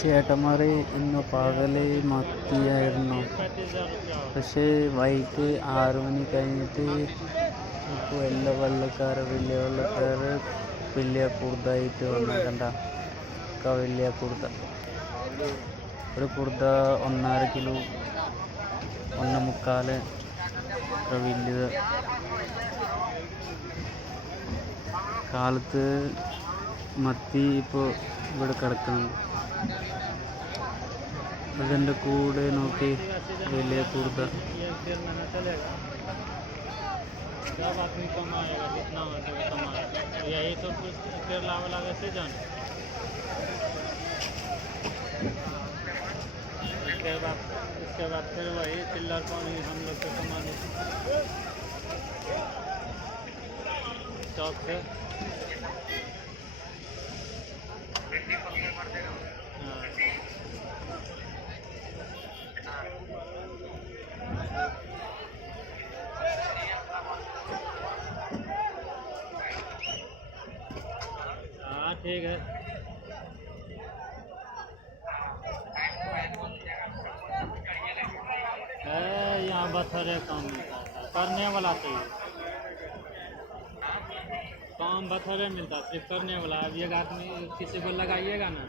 ചേട്ടന്മാർ ഇന്ന് പകൽ മത്തിയായിരുന്നു. പക്ഷേ വൈകിട്ട് ആറു മണി കഴിഞ്ഞിട്ട് ഇപ്പോൾ എല്ലാ വള്ളക്കാർ വലിയ വെള്ളക്കാർ വലിയ കുർദായിട്ട് വന്നേക്കണ്ട വലിയ കുർദ ഒരു കുർദ ഒന്നര കിലോ ഒന്ന് മുക്കാൽ വലിയത്. കാലത്ത് മത്തി ഇപ്പോൾ ഇവിടെ കിടക്കുന്നുണ്ട് അതിൻ്റെ കൂടെ നോക്കി വലിയ കുർദ डेढ़ महीना चलेगा जब आदमी कमाएगा जितना हो सके कमाएगा यही तो कुछ केरला वाला का सीजन है इसके बाद इसके बाद फिर वही चिल्लर पानी हम लोग को कमाने चौक से हाँ ठीक है। यहाँ बथरे काम मिलता है। करने वाला चाहिए काम बथरे मिलता सिर्फ़ करने वाला। अब एक आदमी किसी को लगाइएगा ना।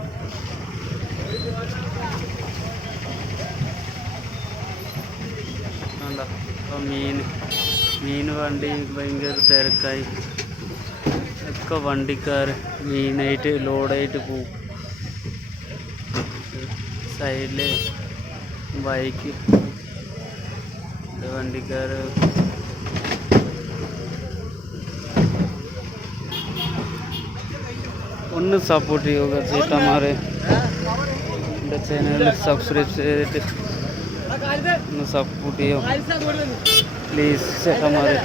കണ്ടോ ഇപ്പം മീൻ മീൻ വണ്ടി ഭയങ്കര തിരക്കായി ഒക്കെ വണ്ടിക്കാർ മീനായിട്ട് ലോഡായിട്ട് പോവും സൈഡിൽ ബൈക്ക് വണ്ടിക്കാർ ഒന്ന് സപ്പോർട്ട് ചെയ്യുക ചേട്ടന്മാരെ എൻ്റെ ചാനൽ സബ്സ്ക്രൈബ് ചെയ്തിട്ട് सपोर्ट प्लीज हमारे